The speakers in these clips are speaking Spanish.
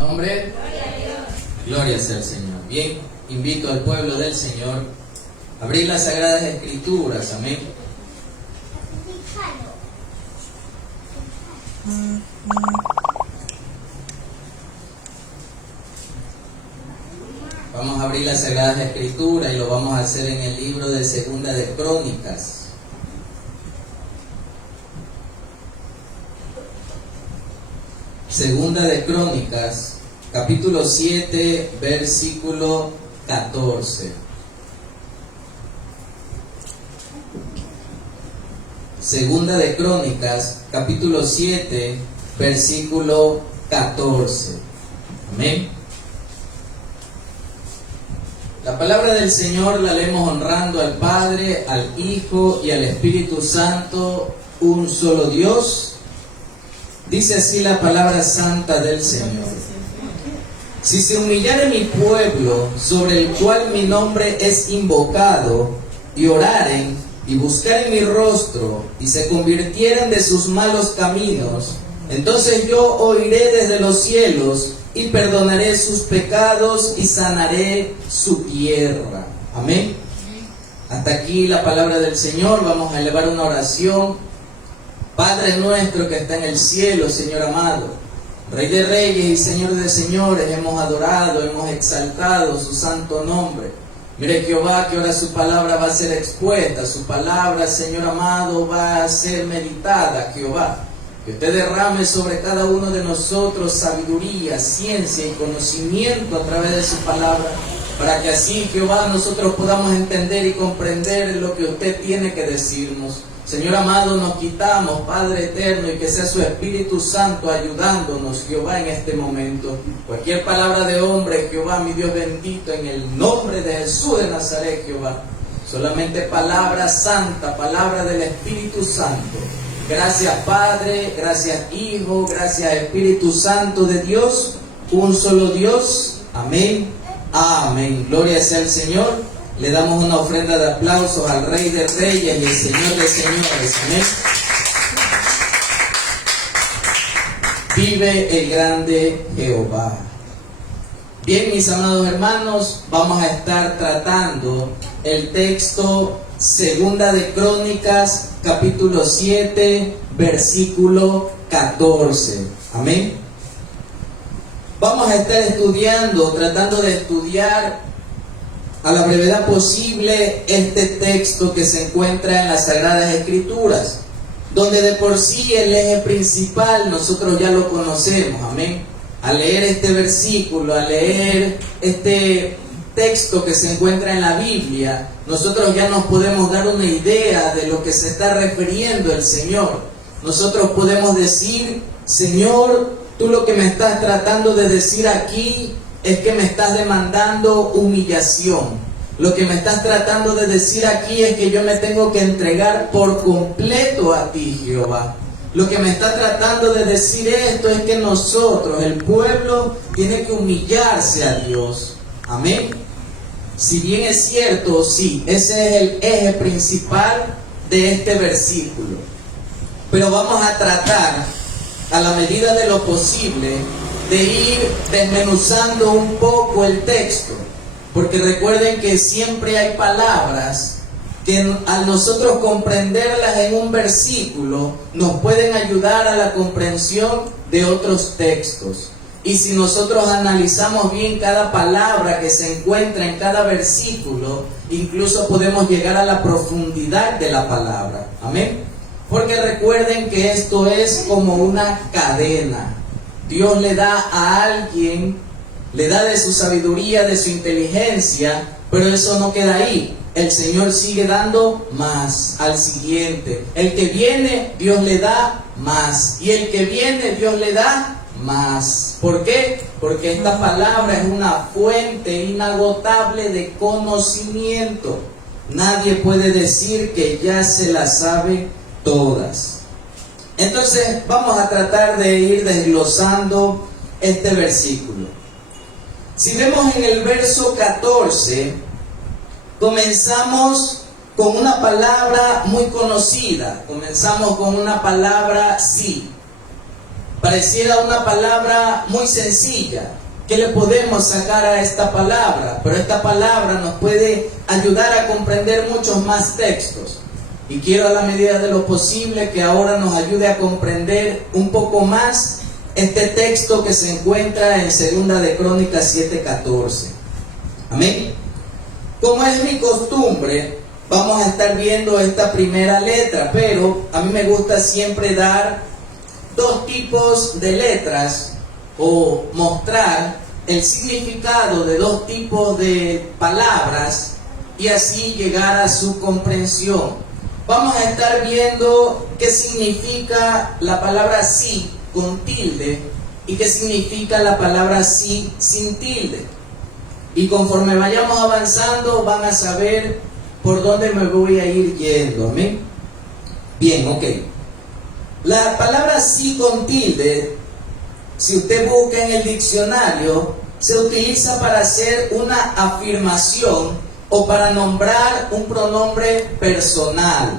Nombre, gloria sea al Señor. Bien, invito al pueblo del Señor a abrir las Sagradas Escrituras, amén. Vamos a abrir las Sagradas Escrituras y lo vamos a hacer en el libro de Segunda de Crónicas. Segunda de Crónicas, capítulo 7, versículo 14. Segunda de Crónicas, capítulo 7, versículo 14. Amén. La palabra del Señor la leemos honrando al Padre, al Hijo y al Espíritu Santo, un solo Dios. Dice así la palabra santa del Señor. Si se humillare mi pueblo, sobre el cual mi nombre es invocado, y oraren, y buscaren mi rostro, y se convirtieren de sus malos caminos, entonces yo oiré desde los cielos, y perdonaré sus pecados, y sanaré su tierra. Amén. Hasta aquí la palabra del Señor. Vamos a elevar una oración. Padre nuestro que está en el cielo, Señor amado, Rey de Reyes y Señor de Señores, hemos adorado, hemos exaltado su santo nombre. Mire Jehová que ahora su palabra va a ser expuesta, su palabra, Señor amado, va a ser meditada, Jehová. Que usted derrame sobre cada uno de nosotros sabiduría, ciencia y conocimiento a través de su palabra, para que así, Jehová, nosotros podamos entender y comprender lo que usted tiene que decirnos. Señor amado, nos quitamos, Padre eterno, y que sea su Espíritu Santo ayudándonos, Jehová, en este momento. Cualquier palabra de hombre, Jehová, mi Dios bendito, en el nombre de Jesús de Nazaret, Jehová. Solamente palabra santa, palabra del Espíritu Santo. Gracias, Padre, gracias, Hijo, gracias, Espíritu Santo de Dios, un solo Dios. Amén, amén. Gloria sea al Señor. Le damos una ofrenda de aplausos al Rey de Reyes y el Señor de Señores. Amén. Vive el grande Jehová. Bien, mis amados hermanos, vamos a estar tratando el texto Segunda de Crónicas, capítulo 7, versículo 14. Amén. Vamos a estar estudiando, tratando de estudiar a la brevedad posible este texto que se encuentra en las Sagradas Escrituras, donde de por sí el eje principal nosotros ya lo conocemos. Amén. Al leer este versículo, al leer este texto que se encuentra en la Biblia, nosotros ya nos podemos dar una idea de lo que se está refiriendo el Señor. Nosotros podemos decir: Señor, tú lo que me estás tratando de decir aquí es que me estás demandando humillación. Lo que me estás tratando de decir aquí es que yo me tengo que entregar por completo a ti, Jehová. Lo que me está tratando de decir esto es que nosotros, el pueblo, tiene que humillarse a Dios. Amén. Si bien es cierto, sí, ese es el eje principal de este versículo. Pero vamos a tratar, a la medida de lo posible, de ir desmenuzando un poco el texto, porque recuerden que siempre hay palabras que al nosotros comprenderlas en un versículo nos pueden ayudar a la comprensión de otros textos. Y si nosotros analizamos bien cada palabra que se encuentra en cada versículo, incluso podemos llegar a la profundidad de la palabra. Amén. Porque recuerden que esto es como una cadena. Dios le da a alguien, le da de su sabiduría, de su inteligencia, pero eso no queda ahí. El Señor sigue dando más al siguiente. El que viene, Dios le da más. Y el que viene, Dios le da más. ¿Por qué? Porque esta palabra es una fuente inagotable de conocimiento. Nadie puede decir que ya se la sabe todas. Entonces vamos a tratar de ir desglosando este versículo. Si vemos en el verso 14, comenzamos con una palabra muy conocida. Comenzamos con una palabra sí. Pareciera una palabra muy sencilla. ¿Qué le podemos sacar a esta palabra? Pero esta palabra nos puede ayudar a comprender muchos más textos. Y quiero a la medida de lo posible que ahora nos ayude a comprender un poco más este texto que se encuentra en 2 de Crónicas 7:14. Amén. Como es mi costumbre, vamos a estar viendo esta primera letra, pero a mí me gusta siempre dar dos tipos de letras o mostrar el significado de dos tipos de palabras y así llegar a su comprensión. Vamos a estar viendo qué significa la palabra sí con tilde y qué significa la palabra sí sin tilde. Y conforme vayamos avanzando van a saber por dónde me voy a ir yendo. ¿Amén? Bien, ok. La palabra sí con tilde, si usted busca en el diccionario, se utiliza para hacer una afirmación o para nombrar un pronombre personal.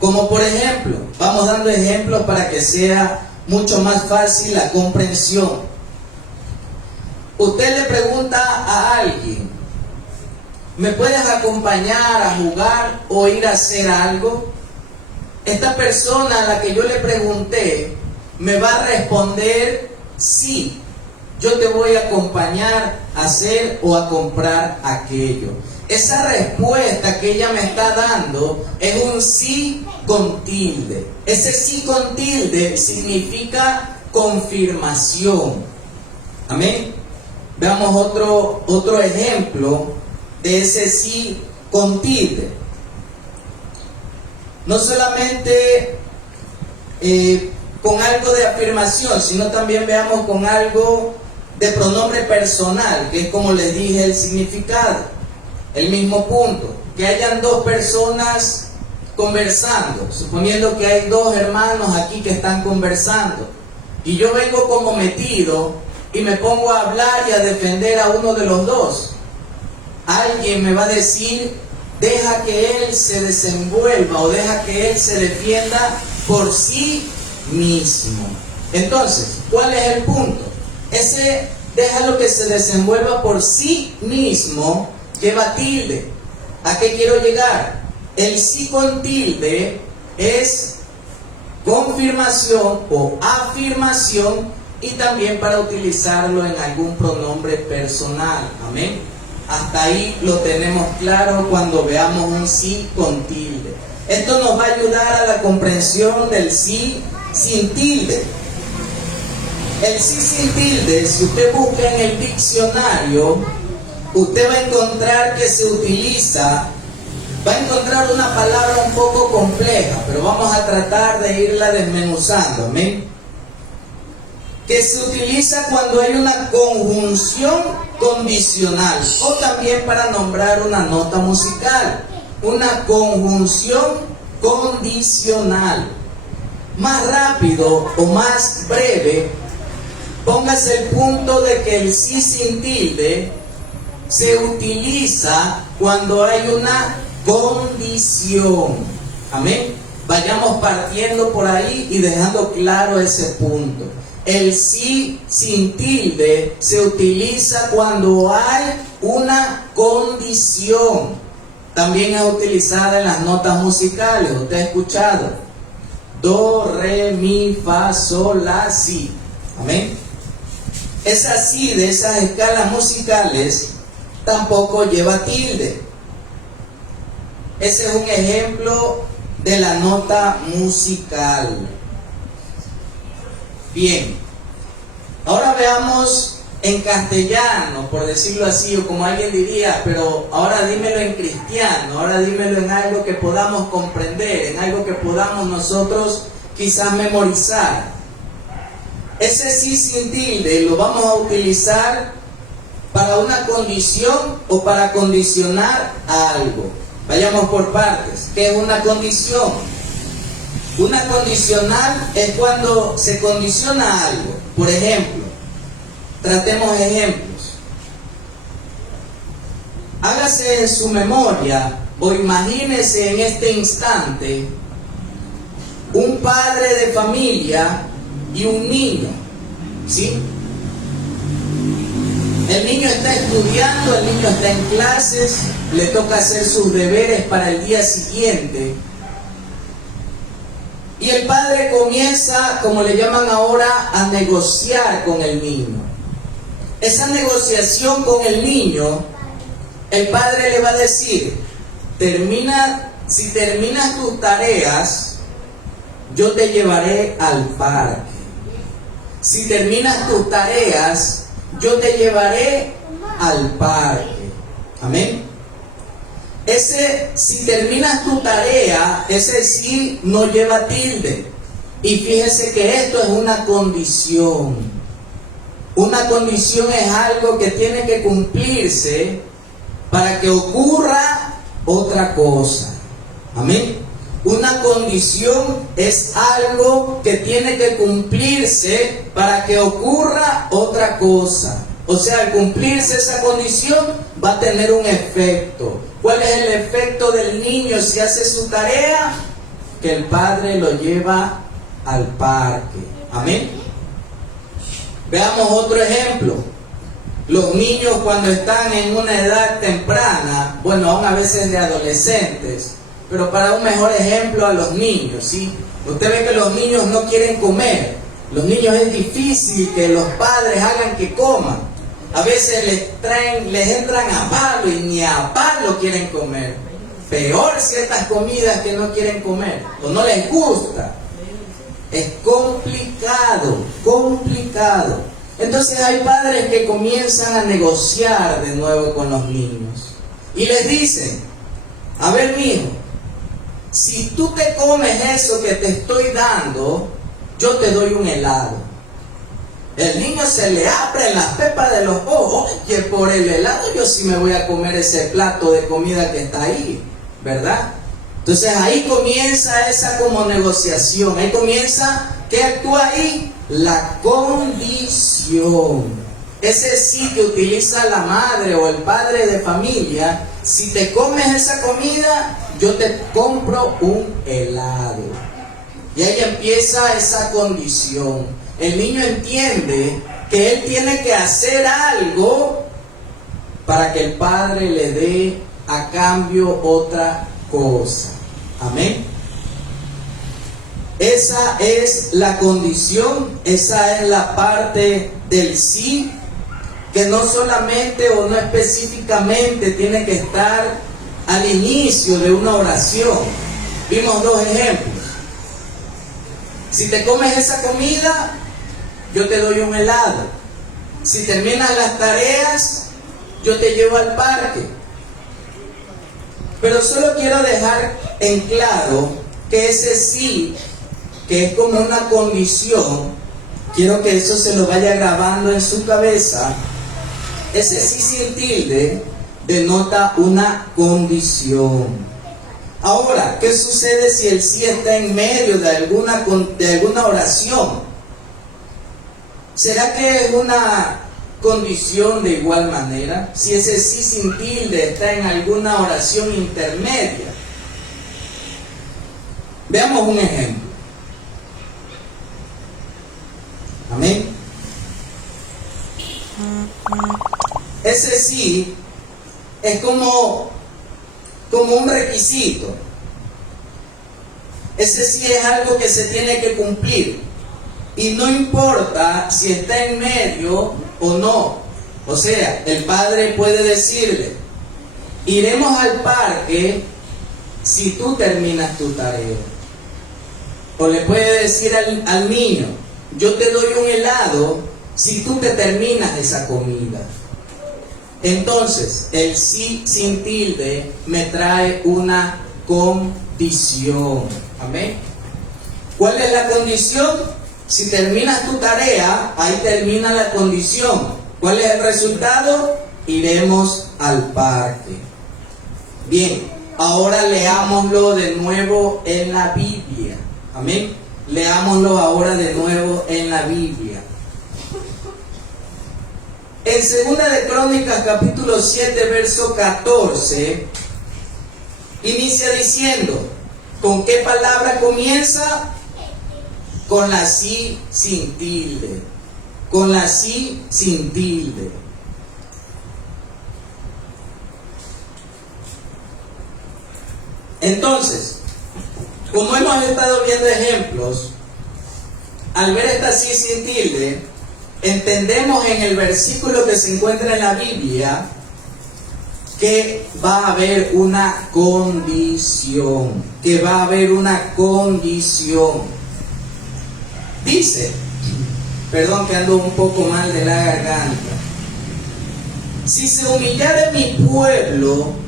Como por ejemplo, vamos dando ejemplos para que sea mucho más fácil la comprensión. Usted le pregunta a alguien, ¿me puedes acompañar a jugar o ir a hacer algo? Esta persona a la que yo le pregunté me va a responder sí, yo te voy a acompañar a hacer o a comprar aquello. Esa respuesta que ella me está dando es un sí con tilde. Ese sí con tilde significa confirmación. Amén. Veamos otro ejemplo de ese sí con tilde. No solamente con algo de afirmación, sino también veamos con algo de pronombre personal, que es como les dije el significado. El mismo punto, que hayan dos personas conversando, suponiendo que hay dos hermanos aquí que están conversando, y yo vengo como metido y me pongo a hablar y a defender a uno de los dos. Alguien me va a decir, deja que él se desenvuelva o deja que él se defienda por sí mismo. Entonces, ¿cuál es el punto? Ese déjalo que se desenvuelva por sí mismo lleva tilde. ¿A qué quiero llegar? El sí con tilde es confirmación o afirmación y también para utilizarlo en algún pronombre personal. Amén. Hasta ahí lo tenemos claro cuando veamos un sí con tilde. Esto nos va a ayudar a la comprensión del sí sin tilde. El sí sin tilde, si usted busca en el diccionario, usted va a encontrar que se utiliza, va a encontrar una palabra un poco compleja, pero vamos a tratar de irla desmenuzando. ¿Amén? Que se utiliza cuando hay una conjunción condicional o también para nombrar una nota musical. Una conjunción condicional. Más rápido o más breve, póngase el punto de que el sí sin tilde se utiliza cuando hay una condición. Amén. Vayamos partiendo por ahí y dejando claro ese punto. El sí sin tilde se utiliza cuando hay una condición. También es utilizada en las notas musicales. Usted ha escuchado do, re, mi, fa, sol, la, si. Amén. Es así, de esas escalas musicales tampoco lleva tilde. Ese es un ejemplo de la nota musical. Bien, ahora veamos en castellano, por decirlo así, o como alguien diría, pero ahora dímelo en cristiano, ahora dímelo en algo que podamos comprender, en algo que podamos nosotros quizás memorizar. Ese sí sin tilde lo vamos a utilizar para una condición o para condicionar a algo. Vayamos por partes. ¿Qué es una condición? Una condicional es cuando se condiciona a algo. Por ejemplo, tratemos ejemplos. Hágase en su memoria o imagínese en este instante un padre de familia y un niño, ¿sí? El niño está estudiando, el niño está en clases, le toca hacer sus deberes para el día siguiente. Y el padre comienza, como le llaman ahora, a negociar con el niño. Esa negociación con el niño, el padre le va a decir, si terminas tus tareas, yo te llevaré al parque. Si terminas tus tareas, yo te llevaré al parque. Amén. Si terminas tu tarea, ese sí no lleva tilde. Y fíjese que esto es una condición. Una condición es algo que tiene que cumplirse para que ocurra otra cosa. Amén. Una condición es algo que tiene que cumplirse para que ocurra otra cosa. O sea, al cumplirse esa condición va a tener un efecto. ¿Cuál es el efecto del niño si hace su tarea? Que el padre lo lleva al parque. Amén. Veamos otro ejemplo. Los niños cuando están en una edad temprana, bueno, aún a veces de adolescentes, pero para un mejor ejemplo a los niños, ¿sí? Usted ve que los niños no quieren comer. Los niños es difícil que los padres hagan que coman. A veces les entran a palo y ni a palo quieren comer. Peor ciertas comidas que no quieren comer o no les gusta. Es complicado. Entonces hay padres que comienzan a negociar de nuevo con los niños y les dicen, a ver, mijo, si tú te comes eso que te estoy dando, yo te doy un helado. El niño se le abren las pepas de los ojos, que por el helado yo sí me voy a comer ese plato de comida que está ahí, ¿verdad? Entonces ahí comienza esa como negociación, ahí comienza, ¿qué actúa ahí? La condición. Ese sí que utiliza la madre o el padre de familia, si te comes esa comida, yo te compro un helado. Y ahí empieza esa condición. El niño entiende que él tiene que hacer algo para que el padre le dé a cambio otra cosa. Amén. Esa es la condición, esa es la parte del sí, que no solamente o no específicamente tiene que estar al inicio de una oración. Vimos dos ejemplos. Si te comes esa comida, yo te doy un helado. Si terminas las tareas, yo te llevo al parque. Pero solo quiero dejar en claro que ese sí, que es como una condición, quiero que eso se lo vaya grabando en su cabeza. Ese sí sin tilde denota una condición. Ahora, ¿qué sucede si el sí está en medio de alguna oración? ¿Será que es una condición de igual manera? Si ese sí sin tilde está en alguna oración intermedia. Veamos un ejemplo. Amén. Ese sí es como un requisito. Ese sí es algo que se tiene que cumplir. Y no importa si está en medio o no. O sea, el padre puede decirle, iremos al parque si tú terminas tu tarea. O le puede decir al niño, yo te doy un helado si tú te terminas esa comida. Entonces, el sí sin tilde me trae una condición. Amén. ¿Cuál es la condición? Si terminas tu tarea, ahí termina la condición. ¿Cuál es el resultado? Iremos al parque. Bien, ahora leámoslo de nuevo en la Biblia. Amén. Leámoslo ahora de nuevo en la Biblia. En 2 de Crónicas capítulo 7 verso 14 inicia diciendo, ¿con qué palabra comienza? con la sí sin tilde, con la sí sin tilde. Entonces, como hemos estado viendo ejemplos, al ver esta sí sin tilde, entendemos en el versículo que se encuentra en la Biblia que va a haber una condición, que va a haber una condición. Dice, perdón que ando un poco mal de la garganta, si se humillare mi pueblo,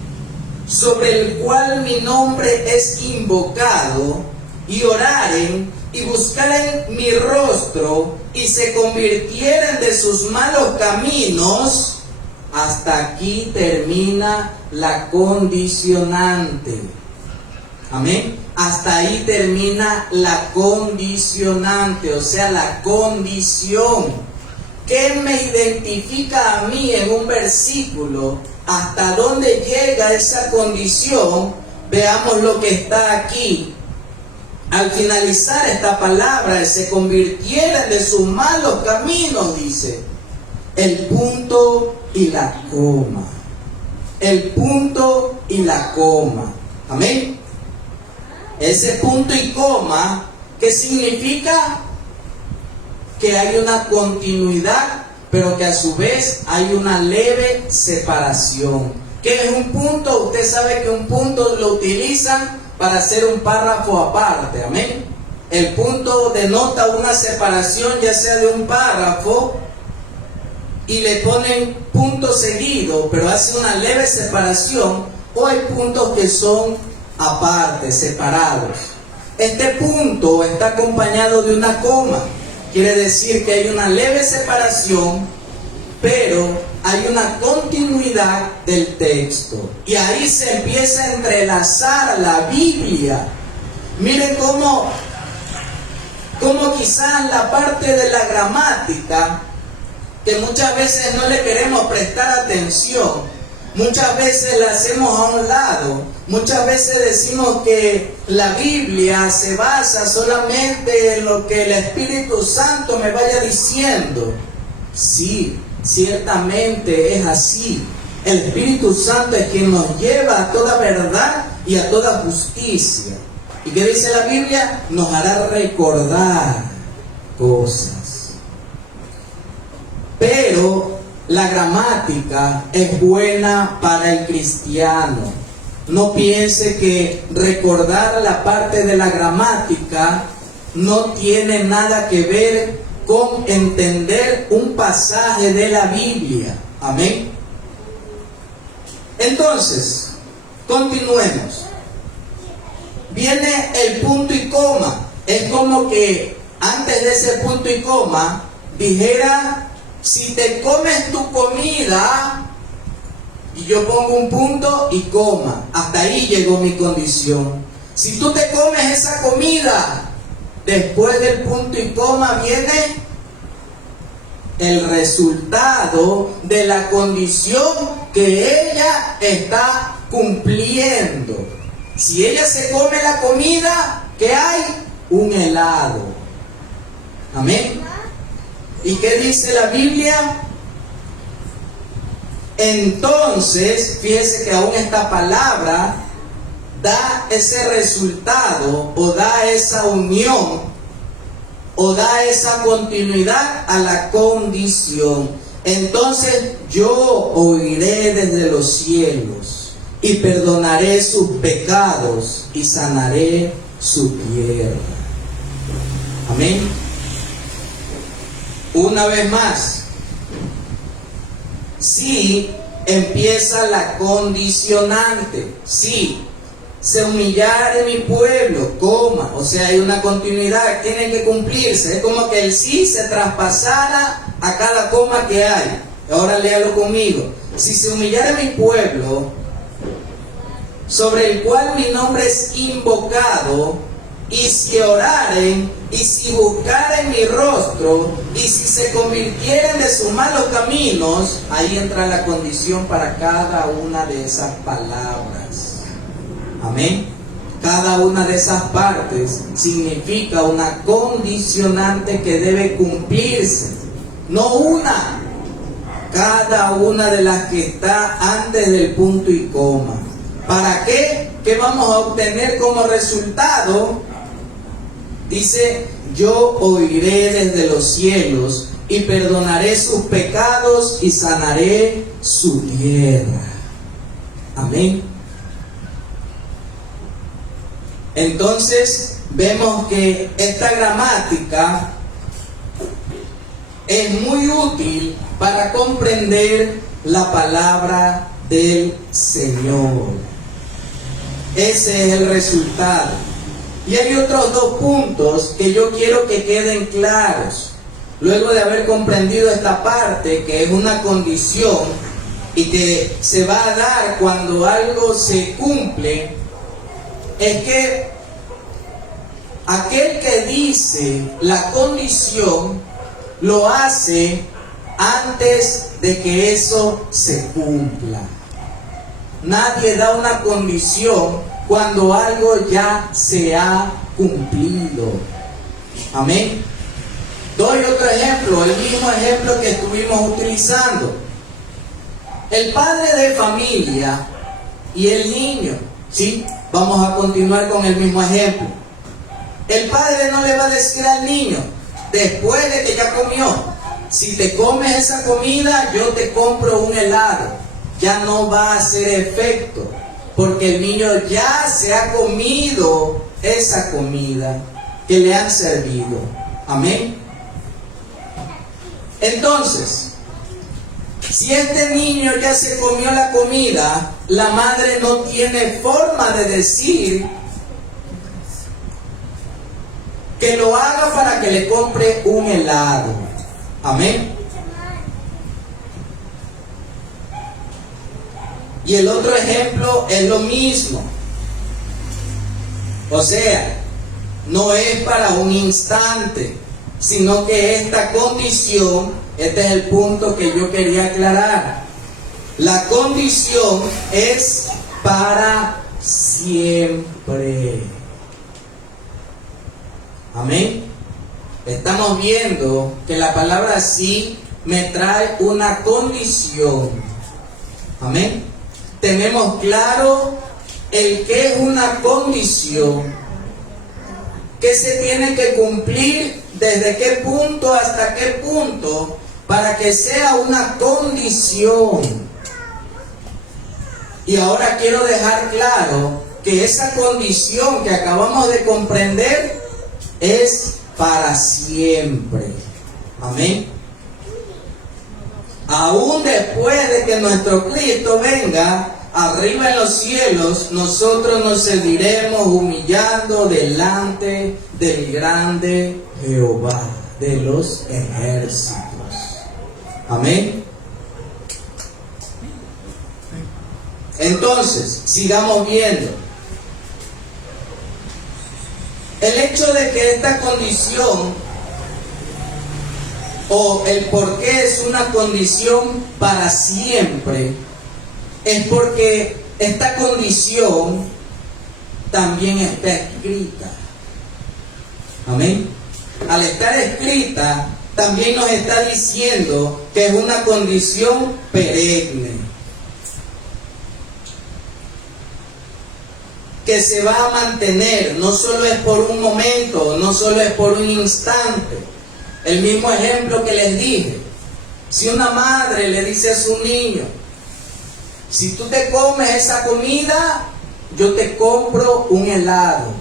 sobre el cual mi nombre es invocado, y oraren y buscaren mi rostro, y se convirtieren de sus malos caminos. Hasta aquí termina la condicionante. Amén. Hasta ahí termina la condicionante, o sea, la condición. ¿Qué me identifica a mí en un versículo? ¿Hasta dónde llega esa condición? Veamos lo que está aquí. Al finalizar esta palabra, se convirtieran de sus malos caminos, dice. El punto y la coma. El punto y la coma. Amén. Ese punto y coma, ¿qué significa? Que hay una continuidad, pero que a su vez hay una leve separación. ¿Qué es un punto? Usted sabe que un punto lo utilizan para hacer un párrafo aparte. Amén. El punto denota una separación, ya sea de un párrafo, y le ponen punto seguido, pero hace una leve separación, o hay puntos que son aparte, separados. Este punto está acompañado de una coma. Quiere decir que hay una leve separación, pero hay una continuidad del texto. Y ahí se empieza a entrelazar la Biblia. Miren cómo quizás la parte de la gramática, que muchas veces no le queremos prestar atención, muchas veces la hacemos a un lado, muchas veces decimos que la Biblia se basa solamente en lo que el Espíritu Santo me vaya diciendo. Sí, ciertamente es así. El Espíritu Santo es quien nos lleva a toda verdad y a toda justicia. ¿Y qué dice la Biblia? Nos hará recordar cosas. Pero la gramática es buena para el cristiano. No piense que recordar la parte de la gramática no tiene nada que ver con entender un pasaje de la Biblia. Amén. Entonces, continuemos. Viene el punto y coma. Es como que antes de ese punto y coma dijera: si te comes tu comida, y yo pongo un punto y coma, hasta ahí llegó mi condición. Si tú te comes esa comida, después del punto y coma viene el resultado de la condición que ella está cumpliendo. Si ella se come la comida, ¿qué hay? Un helado. Amén. ¿Y qué dice la Biblia? Entonces, fíjese que aún esta palabra da ese resultado, o da esa unión, o da esa continuidad a la condición. Entonces yo oiré desde los cielos y perdonaré sus pecados y sanaré su tierra. Amén. Una vez más, si empieza la condicionante, si se humillare mi pueblo, coma, o sea, hay una continuidad, tiene que cumplirse. Es como que el sí se traspasara a cada coma que hay. Ahora léalo conmigo. Si se humillare mi pueblo, sobre el cual mi nombre es invocado, y si oraren, y si buscaren mi rostro, y si se convirtieren de sus malos caminos, ahí entra la condición para cada una de esas palabras. Amén. Cada una de esas partes significa una condicionante que debe cumplirse, no una, cada una de las que está antes del punto y coma. ¿Para qué? ¿Qué vamos a obtener como resultado? Dice, yo oiré desde los cielos y perdonaré sus pecados y sanaré su tierra. Amén. Entonces vemos que esta gramática es muy útil para comprender la palabra del Señor. Ese es el resultado. Y hay otros dos puntos que yo quiero que queden claros. Luego de haber comprendido esta parte, que es una condición y que se va a dar cuando algo se cumple, es que aquel que dice la condición lo hace antes de que eso se cumpla. Nadie da una condición cuando algo ya se ha cumplido. Amén. Doy otro ejemplo, el mismo ejemplo que estuvimos utilizando. El padre de familia y el niño, ¿sí? Vamos a continuar con el mismo ejemplo. El padre no le va a decir al niño, después de que ya comió, si te comes esa comida, yo te compro un helado. Ya no va a hacer efecto, porque el niño ya se ha comido esa comida que le han servido. Amén. Entonces, si este niño ya se comió la comida, la madre no tiene forma de decir que lo haga para que le compre un helado. Amén. Y el otro ejemplo es lo mismo. O sea, no es para un instante, sino que esta condición, este es el punto que yo quería aclarar. La condición es para siempre. Amén. Estamos viendo que la palabra sí me trae una condición. Amén. Tenemos claro el que es una condición que se tiene que cumplir, desde qué punto hasta qué punto, para que sea una condición. Y ahora quiero dejar claro que esa condición que acabamos de comprender es para siempre. Amén. Aún después de que nuestro Cristo venga arriba en los cielos, nosotros nos seguiremos humillando delante del grande Jehová de los ejércitos. Amén. Entonces, sigamos viendo. El hecho de que esta condición, o el por qué es una condición para siempre, es porque esta condición también está escrita. Amén. Al estar escrita, también nos está diciendo que es una condición perenne, que se va a mantener. No solo es por un momento, no solo es por un instante. El mismo ejemplo que les dije. Si una madre le dice a su niño, si tú te comes esa comida, yo te compro un helado.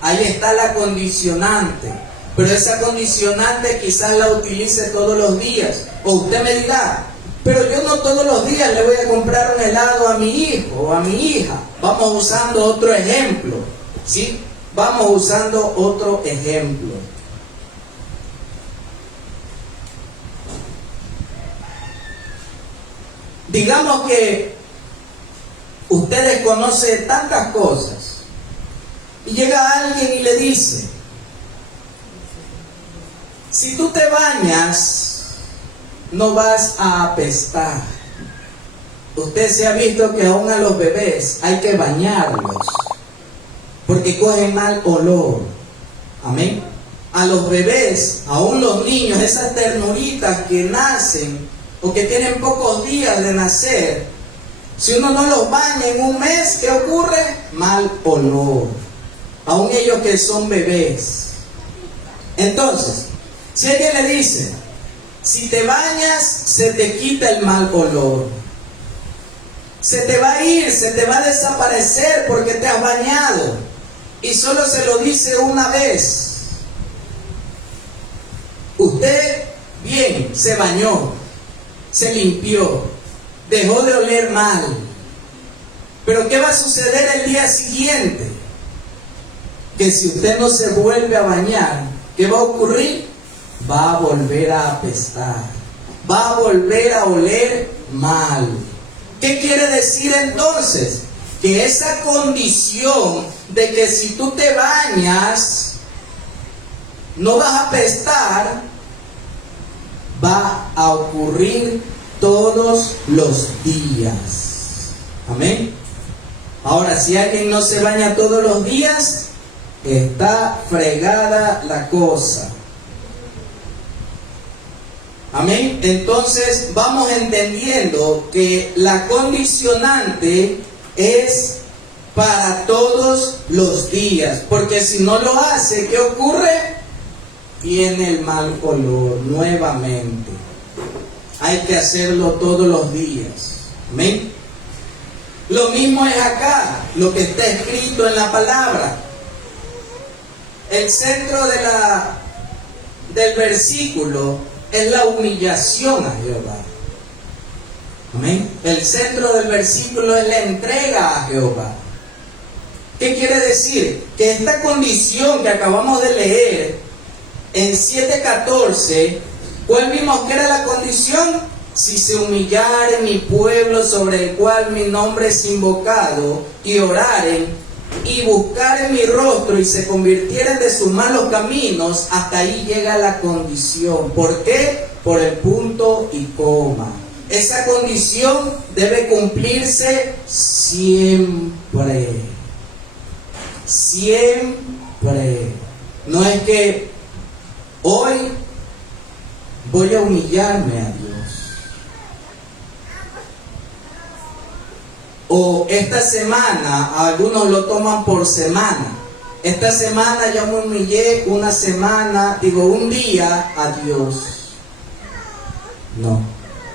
Ahí está la condicionante. Pero esa condicionante quizás la utilice todos los días. O usted me dirá, pero yo no todos los días le voy a comprar un helado a mi hijo o a mi hija. Vamos usando otro ejemplo, ¿sí? Vamos usando otro ejemplo. Digamos que usted desconoce tantas cosas y llega alguien y le dice, si tú te bañas, no vas a apestar. Usted se ha visto que aún a los bebés hay que bañarlos. porque cogen mal olor. Amén. A los bebés, aún los niños, esas ternuritas que nacen o que tienen pocos días de nacer, si uno no los baña en un mes, ¿qué ocurre? Mal olor. Aún ellos que son bebés. Entonces, si alguien le dice, si te bañas, se te quita el mal olor. Se te va a ir, se te va a desaparecer porque te has bañado. Y solo se lo dice una vez. Usted, bien, se bañó, se limpió, dejó de oler mal. Pero ¿qué va a suceder el día siguiente? Que si usted no se vuelve a bañar, ¿qué va a ocurrir? Va a volver a apestar, va a volver a oler mal. ¿Qué quiere decir entonces? Que esa condición de que si tú te bañas no vas a apestar, va a ocurrir todos los días. Amén. Ahora, si alguien no se baña todos los días, está fregada la cosa. Amén. Entonces vamos entendiendo que la condicionante es para todos los días, porque si no lo hace, ¿qué ocurre? Viene el mal olor nuevamente. Hay que hacerlo todos los días. Amén. Lo mismo es acá, lo que está escrito en la palabra. El centro del versículo es la humillación a Jehová. Amén. El centro del versículo es la entrega a Jehová. ¿Qué quiere decir? Que esta condición que acabamos de leer en 7:14, ¿cuál vimos que era la condición? Si se humillare mi pueblo sobre el cual mi nombre es invocado, y oraren, y buscaren mi rostro, y se convirtieren de sus malos caminos, hasta ahí llega la condición. ¿Por qué? Por el punto y coma. Esa condición debe cumplirse siempre. Siempre. No es que hoy voy a humillarme a Dios. O esta semana, algunos lo toman por semana. Esta semana ya me humillé un día a Dios. No.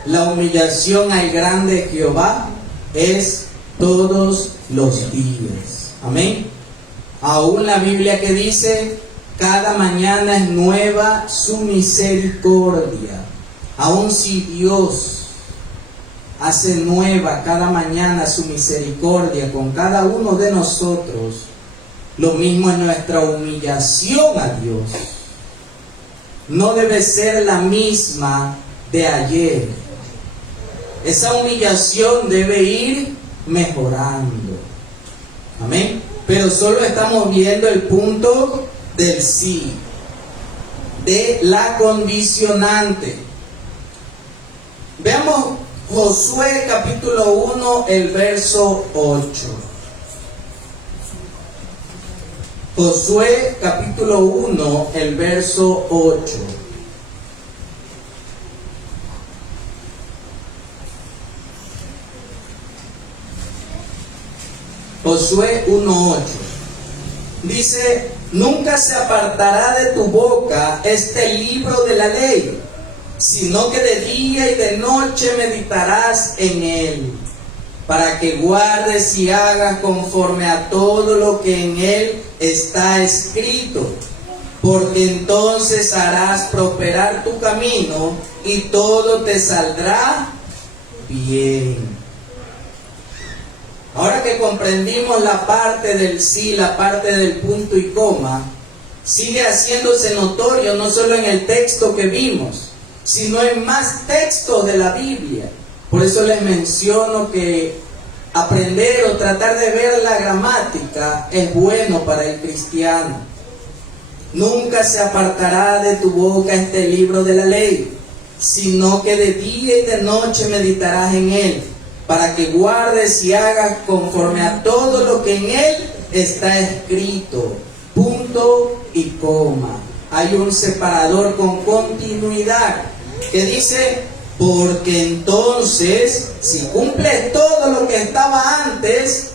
La humillación al grande Jehová es todos los días. Amén. Aún la Biblia que dice, cada mañana es nueva su misericordia. Aún si Dios hace nueva cada mañana su misericordia con cada uno de nosotros, lo mismo es nuestra humillación a Dios. No debe ser la misma de ayer. Esa humillación debe ir mejorando. Amén. Pero solo estamos viendo el punto del sí, de la condicionante. Veamos Josué capítulo 1, el verso 8. Josué capítulo 1, el verso 8. Josué 1:8 dice: nunca se apartará de tu boca este libro de la ley, sino que de día y de noche meditarás en él, para que guardes y hagas conforme a todo lo que en él está escrito, porque entonces harás prosperar tu camino y todo te saldrá bien. Ahora que comprendimos la parte del sí, la parte del punto y coma, sigue haciéndose notorio no solo en el texto que vimos, sino en más textos de la Biblia. Por eso les menciono que aprender o tratar de ver la gramática es bueno para el cristiano. Nunca se apartará de tu boca este libro de la ley, sino que de día y de noche meditarás en él, para que guardes y hagas conforme a todo lo que en él está escrito, punto y coma. Hay un separador con continuidad que dice, porque entonces, si cumples todo lo que estaba antes,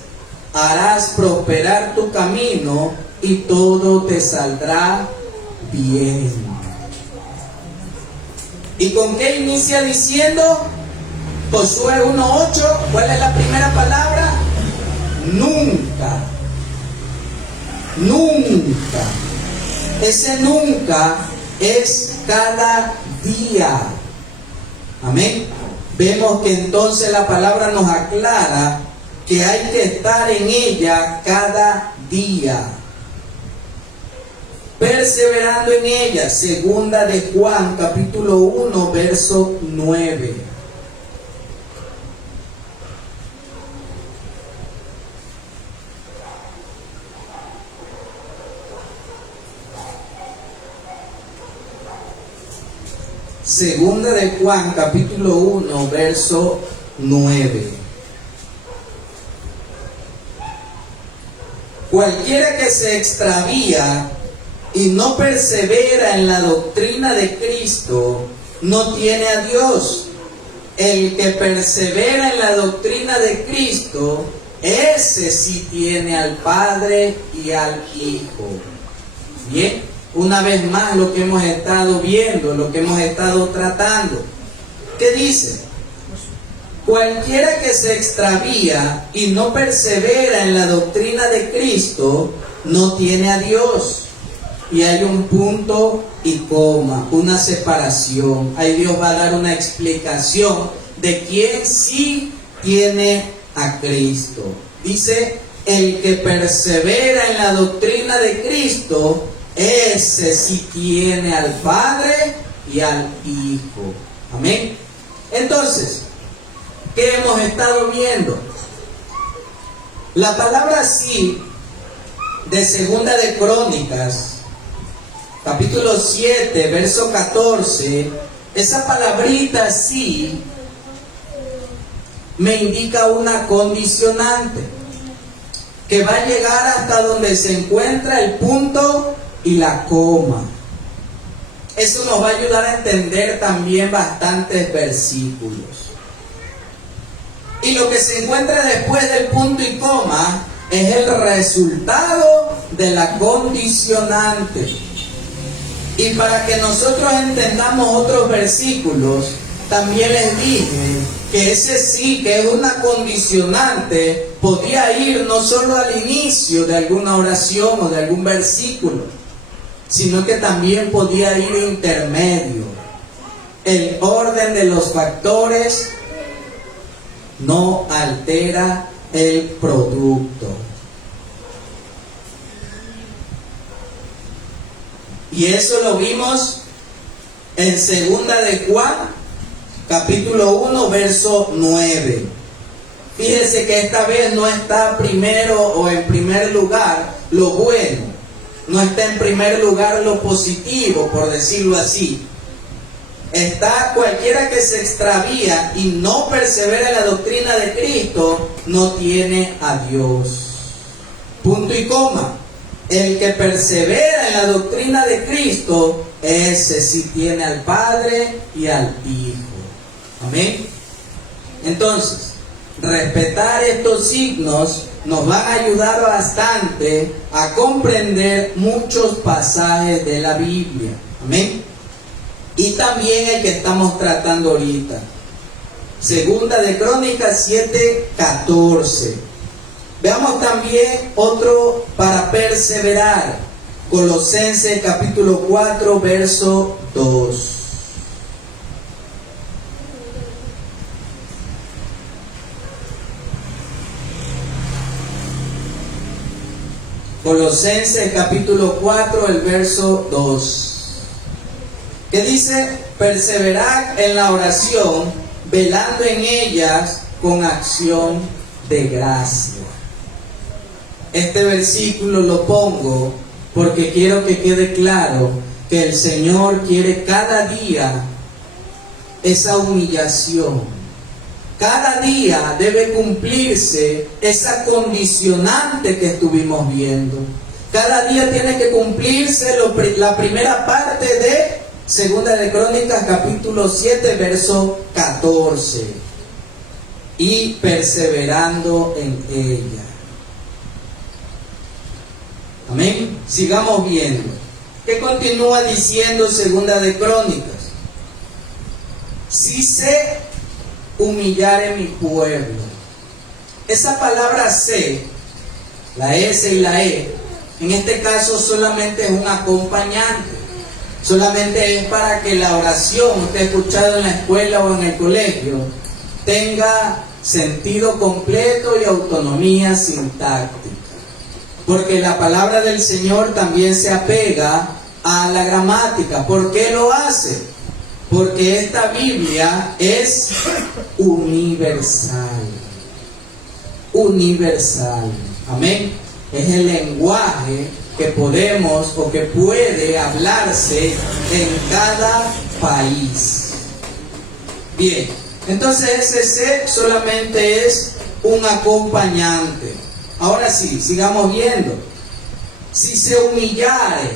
harás prosperar tu camino y todo te saldrá bien. ¿Y con qué inicia diciendo? Josué 1:8, ¿cuál es la primera palabra? Nunca. Nunca. Ese nunca es cada día. Amén. Vemos que entonces la palabra nos aclara que hay que estar en ella cada día, perseverando en ella. Segunda de Juan, capítulo 1, verso 9. Segunda de Juan, capítulo 1, verso 9. Cualquiera que se extravía y no persevera en la doctrina de Cristo, no tiene a Dios. El que persevera en la doctrina de Cristo, ese sí tiene al Padre y al Hijo. Bien, una vez más lo que hemos estado viendo, lo que hemos estado tratando. ¿Qué dice? Cualquiera que se extravía y no persevera en la doctrina de Cristo, no tiene a Dios. Y hay un punto y coma, una separación. Ahí Dios va a dar una explicación de quién sí tiene a Cristo. Dice, el que persevera en la doctrina de Cristo, ese sí tiene al Padre y al Hijo. Amén. Entonces, ¿qué hemos estado viendo? La palabra sí de Segunda de Crónicas, capítulo 7, verso 14, esa palabrita sí me indica una condicionante que va a llegar hasta donde se encuentra el punto y la coma. Eso nos va a ayudar a entender también bastantes versículos. Y lo que se encuentra después del punto y coma es el resultado de la condicionante. Y para que nosotros entendamos otros versículos, también les dije que ese sí, que es una condicionante, podía ir no solo al inicio de alguna oración o de algún versículo, sino que también podía ir intermedio. El orden de los factores no altera el producto. Y eso lo vimos en Segunda de Juan, capítulo 1, verso 9. Fíjese que esta vez no está primero o en primer lugar lo bueno, no está en primer lugar lo positivo, por decirlo así. Está cualquiera que se extravía y no persevera en la doctrina de Cristo, no tiene a Dios. Punto y coma. El que persevera en la doctrina de Cristo, ese sí tiene al Padre y al Hijo. Amén. Entonces, respetar estos signos nos van a ayudar bastante a comprender muchos pasajes de la Biblia. Amén. Y también el que estamos tratando ahorita. Segunda de Crónicas 7, 14. Veamos también otro para perseverar. Colosenses capítulo 4, verso 2. Colosenses capítulo 4, el verso 2. Que dice, perseverad en la oración, velando en ellas con acción de gracia. Este versículo lo pongo porque quiero que quede claro que el Señor quiere cada día esa humillación, Cada día debe cumplirse esa condicionante que estuvimos viendo. Cada día tiene que cumplirse la primera parte de Segunda de Crónicas, capítulo 7, verso 14. Y perseverando en ella. Amén. Sigamos viendo. ¿Qué continúa diciendo Segunda de Crónicas? Si se humillare mi pueblo. Esa palabra se, la S y la E, en este caso solamente es un acompañante. Solamente es para que la oración, usted ha escuchado en la escuela o en el colegio, tenga sentido completo y autonomía sintáctica. Porque la palabra del Señor también se apega a la gramática. ¿Por qué lo hace? Porque esta Biblia es universal. Universal. Amén. Es el lenguaje que podemos o que puede hablarse en cada país. Bien, entonces ese se solamente es un acompañante. Ahora sí, sigamos viendo. Si se humillare.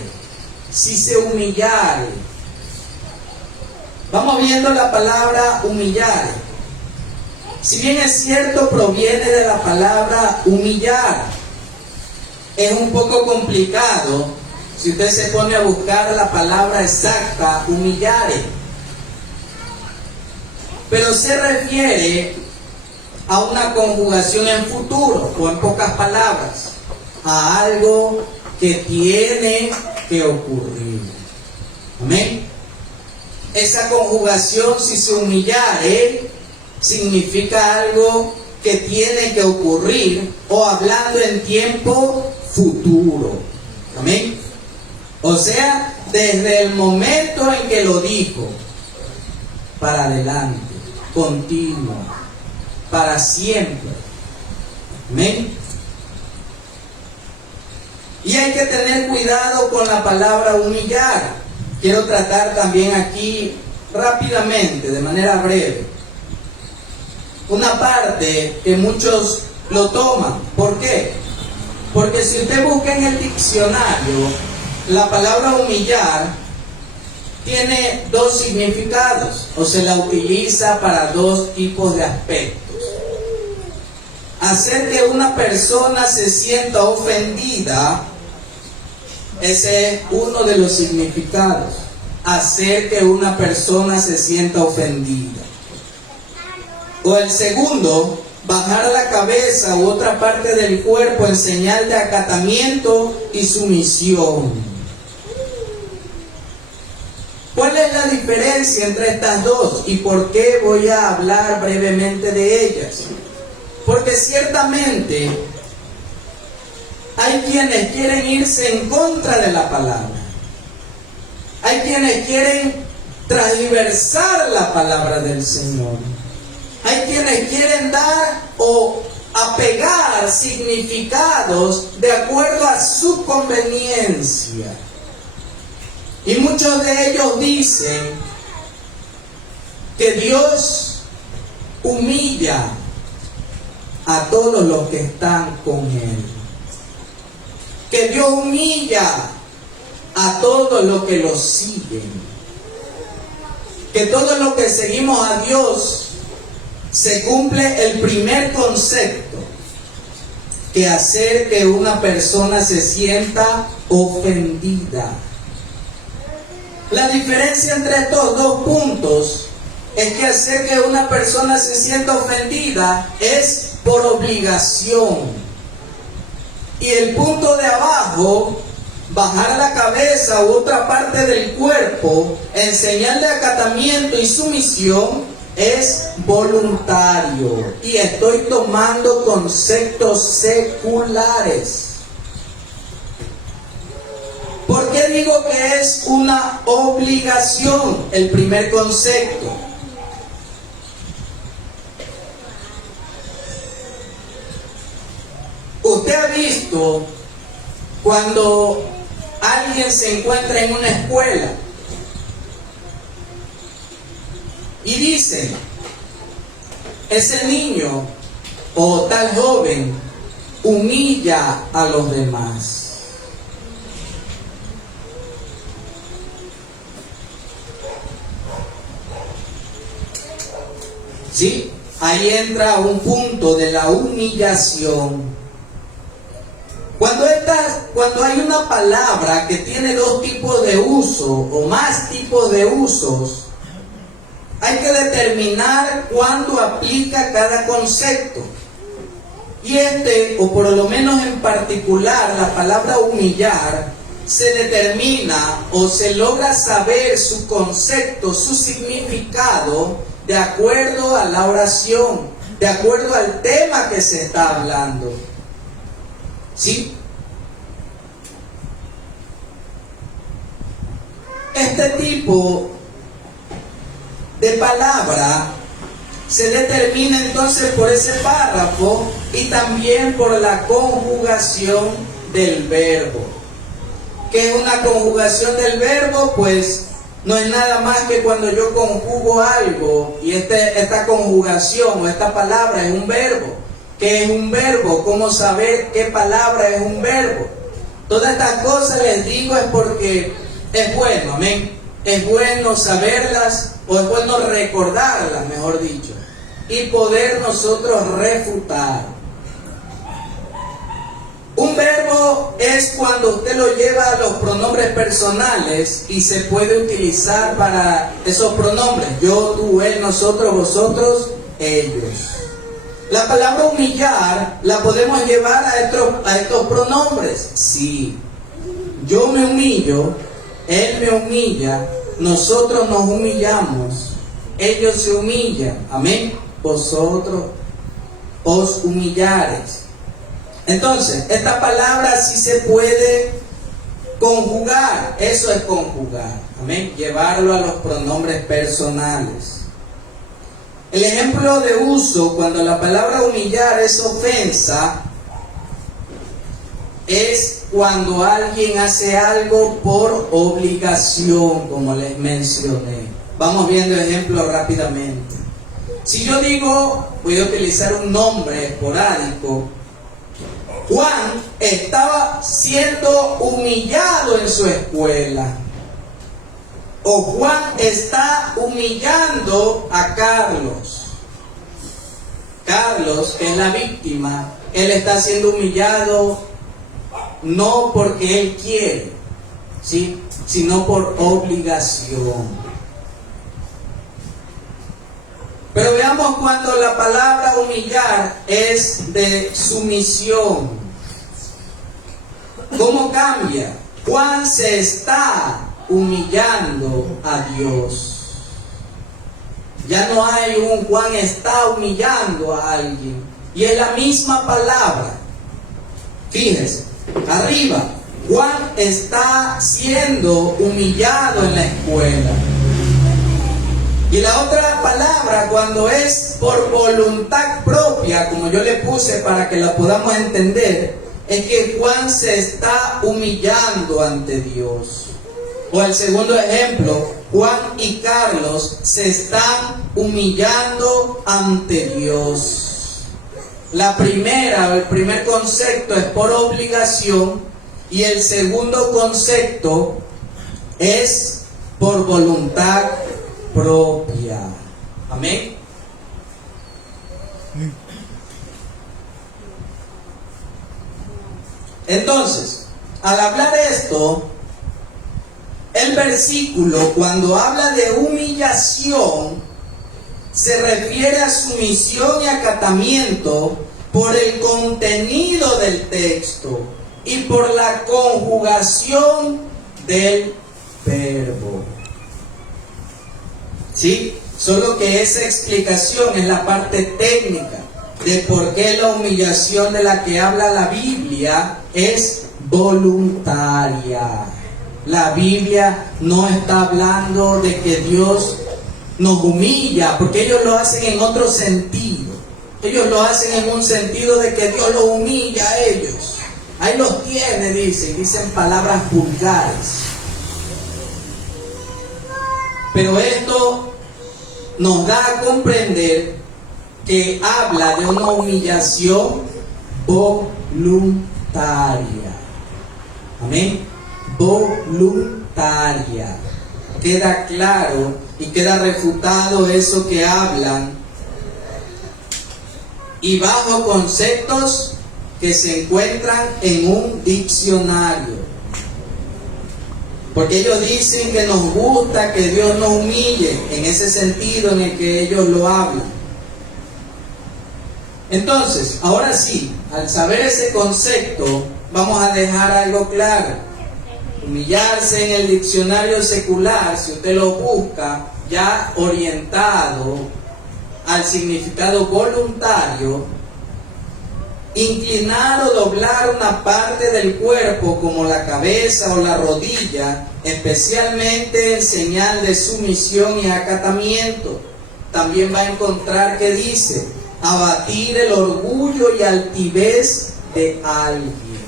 Vamos viendo la palabra humillar. Si bien es cierto, proviene de la palabra humillar. Es un poco complicado si usted se pone a buscar la palabra exacta, humillare. Pero se refiere a una conjugación en futuro, o en pocas palabras, a algo que tiene que ocurrir. Amén. Esa conjugación, si se humillare, significa algo que tiene que ocurrir, o hablando en tiempo futuro. Amén. O sea, desde el momento en que lo dijo, para adelante, continuo, para siempre. Amén. Y hay que tener cuidado con la palabra humillar. Quiero tratar también aquí rápidamente, de manera breve, una parte que muchos lo toman. ¿Por qué? Porque si usted busca en el diccionario, la palabra humillar tiene dos significados, o se la utiliza para dos tipos de aspectos. Hacer que una persona se sienta ofendida, ese es uno de los significados. Hacer que una persona se sienta ofendida. O el segundo, bajar la cabeza u otra parte del cuerpo en señal de acatamiento y sumisión. ¿Cuál es la diferencia entre estas dos y por qué voy a hablar brevemente de ellas? Porque ciertamente hay quienes quieren irse en contra de la palabra. Hay quienes quieren transversar la palabra del Señor. Hay quienes quieren dar o apegar significados de acuerdo a su conveniencia. Y muchos de ellos dicen que Dios humilla a todos los que están con Él. Que Dios humilla a todos los que lo siguen. Que todos los que seguimos a Dios se cumple el primer concepto, que hacer que una persona se sienta ofendida. La diferencia entre estos dos puntos es que hacer que una persona se sienta ofendida es por obligación. Y el punto de abajo, bajar la cabeza u otra parte del cuerpo en señal de acatamiento y sumisión, es voluntario. Y estoy tomando conceptos seculares. ¿Por qué digo que es una obligación? El primer concepto. Usted ha visto cuando alguien se encuentra en una escuela y dicen, ese niño o tal joven humilla a los demás. ¿Sí? Ahí entra un punto de la humillación. Cuando hay una palabra que tiene dos tipos de uso o más tipos de usos, hay que determinar cuándo aplica cada concepto. Y o por lo menos en particular, la palabra humillar, se determina o se logra saber su concepto, su significado, de acuerdo a la oración, de acuerdo al tema que se está hablando. ¿Sí? Este tipo de palabra se determina entonces por ese párrafo y también por la conjugación del verbo. ¿Qué es una conjugación del verbo? Pues no es nada más que cuando yo conjugo algo y esta conjugación o esta palabra es un verbo. ¿Qué es un verbo? ¿Cómo saber qué palabra es un verbo? Todas estas cosas les digo es porque es bueno, amén. Es bueno saberlas o es bueno recordarlas, mejor dicho, y poder nosotros refutar. Un verbo es cuando usted lo lleva a los pronombres personales y se puede utilizar para esos pronombres. Yo, tú, él, nosotros, vosotros, ellos. La palabra humillar la podemos llevar a estos pronombres. Sí. Yo me humillo, él me humilla, nosotros nos humillamos, ellos se humillan. Amén. Vosotros os humillares. Entonces, esta palabra sí se puede conjugar. Eso es conjugar. Amén. Llevarlo a los pronombres personales. El ejemplo de uso cuando la palabra humillar es ofensa es cuando alguien hace algo por obligación, como les mencioné. Vamos viendo ejemplos rápidamente. Si yo digo, voy a utilizar un nombre esporádico, Juan estaba siendo humillado en su escuela. O Juan está humillando a Carlos. Carlos, que es la víctima, él está siendo humillado no porque él quiere, ¿sí?, sino por obligación. Pero veamos cuando la palabra humillar es de sumisión. ¿Cómo cambia? Juan se está humillando a Dios. Ya no hay un Juan está humillando a alguien. Y es la misma palabra. Fíjese, arriba, Juan está siendo humillado en la escuela. Y la otra palabra, cuando es por voluntad propia, como yo le puse para que la podamos entender, es que Juan se está humillando ante Dios. O el segundo ejemplo, Juan y Carlos se están humillando ante Dios. La primera, el primer concepto es por obligación y el segundo concepto es por voluntad propia. Amén. Entonces, al hablar esto, el versículo, cuando habla de humillación, se refiere a sumisión y acatamiento por el contenido del texto y por la conjugación del verbo. ¿Sí? Solo que esa explicación es la parte técnica de por qué la humillación de la que habla la Biblia es voluntaria. La Biblia no está hablando de que Dios nos humilla, porque ellos lo hacen en otro sentido. Ellos lo hacen en un sentido de que Dios los humilla a ellos. Ahí los tiene, dicen palabras vulgares. Pero esto nos da a comprender que habla de una humillación voluntaria. Amén. Voluntaria. Queda claro y queda refutado eso que hablan, y bajo conceptos que se encuentran en un diccionario. Porque ellos dicen que nos gusta que Dios nos humille, en ese sentido en el que ellos lo hablan. Entonces, ahora sí, al saber ese concepto, vamos a dejar algo claro. Humillarse en el diccionario secular, si usted lo busca, ya orientado al significado voluntario, inclinar o doblar una parte del cuerpo como la cabeza o la rodilla, especialmente en señal de sumisión y acatamiento. También va a encontrar que dice, abatir el orgullo y altivez de alguien.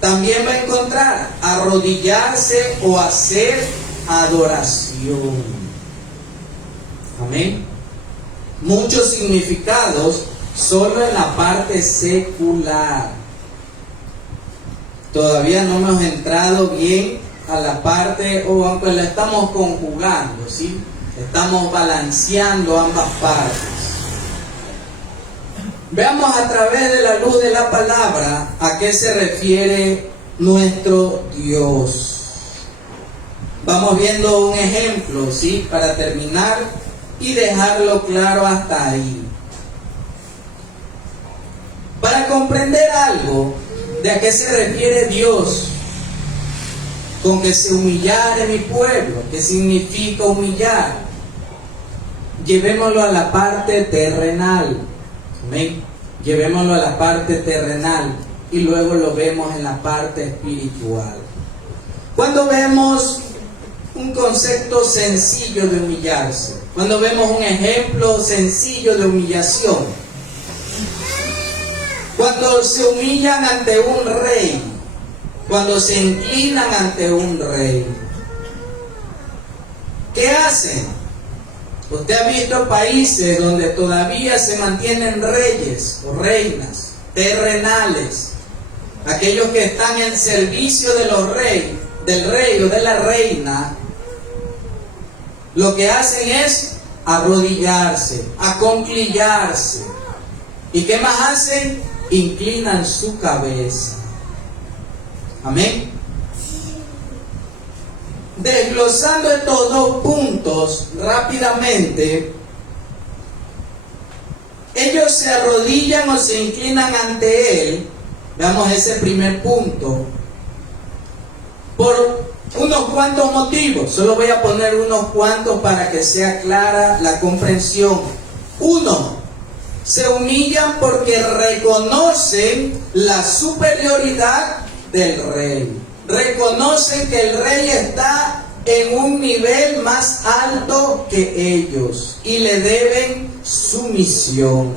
También va a encontrar arrodillarse o hacer adoración. Amén. Muchos significados solo en la parte secular. Todavía no hemos entrado bien a la parte, o aunque la estamos conjugando, ¿sí? Estamos balanceando ambas partes. Veamos a través de la luz de la palabra a qué se refiere nuestro Dios. Vamos viendo un ejemplo, ¿sí? Para terminar y dejarlo claro hasta ahí. Para comprender algo de a qué se refiere Dios con que se humillare mi pueblo, ¿qué significa humillar? Llevémoslo a la parte terrenal. Amén. Llevémoslo a la parte terrenal y luego lo vemos en la parte espiritual. Cuando vemos un concepto sencillo de humillarse, cuando vemos un ejemplo sencillo de humillación, cuando se humillan ante un rey, cuando se inclinan ante un rey, ¿qué hacen? Usted ha visto países donde todavía se mantienen reyes o reinas terrenales, aquellos que están en servicio de los reyes, del rey o de la reina. Lo que hacen es arrodillarse, aconclillarse. ¿Y qué más hacen? Inclinan su cabeza. Amén. Desglosando estos dos puntos rápidamente, ellos se arrodillan o se inclinan ante Él. Veamos ese primer punto. Por unos cuantos motivos, solo voy a poner unos cuantos para que sea clara la comprensión. Uno, se humillan porque reconocen la superioridad del rey. Reconocen que el rey está en un nivel más alto que ellos y le deben sumisión.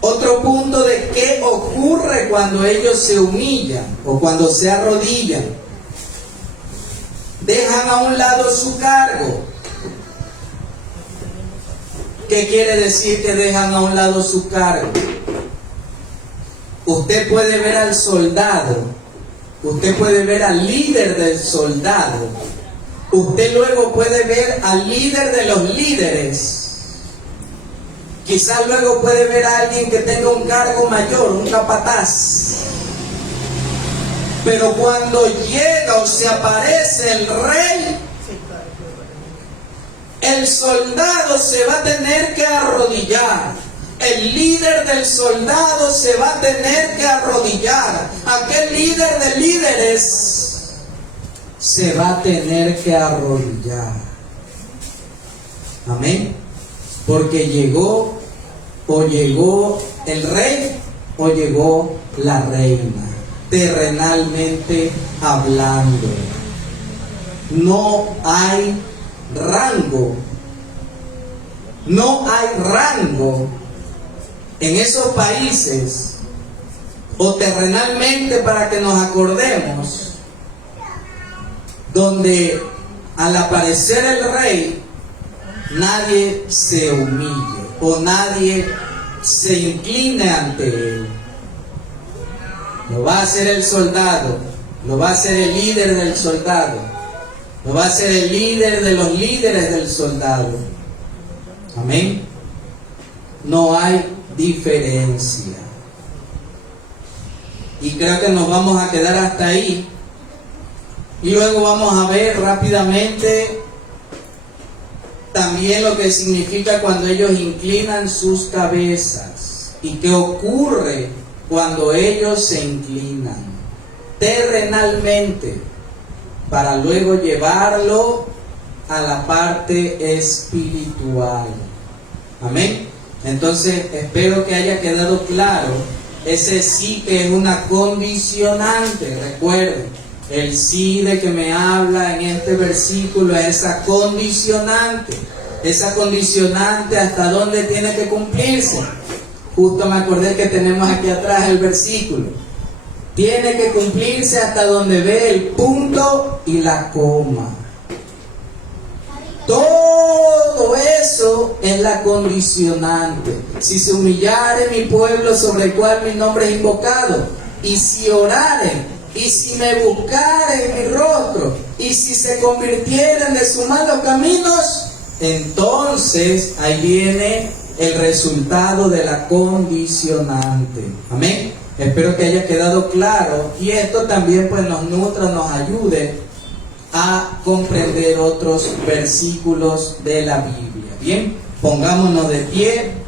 Otro punto de qué ocurre cuando ellos se humillan o cuando se arrodillan. Dejan a un lado su cargo. ¿Qué quiere decir que dejan a un lado su cargo? Usted puede ver al soldado. Usted puede ver al líder del soldado. Usted luego puede ver al líder de los líderes. Quizás luego puede ver a alguien que tenga un cargo mayor, un capataz. Pero cuando llega o se aparece el rey, el soldado se va a tener que arrodillar. El líder del soldado se va a tener que arrodillar. Aquel líder de líderes se va a tener que arrodillar. Amén. Porque llegó el rey o llegó la reina, terrenalmente hablando. No hay rango. No hay rango en esos países, o terrenalmente, para que nos acordemos, donde al aparecer el rey, nadie se humille o nadie se incline ante él. Lo va a hacer el soldado, lo va a hacer el líder del soldado, lo va a hacer el líder de los líderes del soldado. Amén. No hay diferencia. Y creo que nos vamos a quedar hasta ahí. Y luego vamos a ver rápidamente también lo que significa cuando ellos inclinan sus cabezas. Y qué ocurre cuando ellos se inclinan terrenalmente para luego llevarlo a la parte espiritual. Amén. Entonces espero que haya quedado claro. Ese sí que es una condicionante. Recuerden, el sí de que me habla en este versículo es esa condicionante. Esa condicionante, ¿hasta dónde tiene que cumplirse? Justo me acordé que tenemos aquí atrás el versículo. Tiene que cumplirse hasta donde ve el punto y la coma. Todo eso es la condicionante. Si se humillare mi pueblo sobre el cual mi nombre es invocado, y si oraren, y si me buscaren mi rostro, y si se convirtieren de sus malos caminos, entonces ahí viene el resultado de la condicionante. Amén. Espero que haya quedado claro, y esto también pues nos nutra, nos ayude a comprender otros versículos de la Biblia. Bien, pongámonos de pie.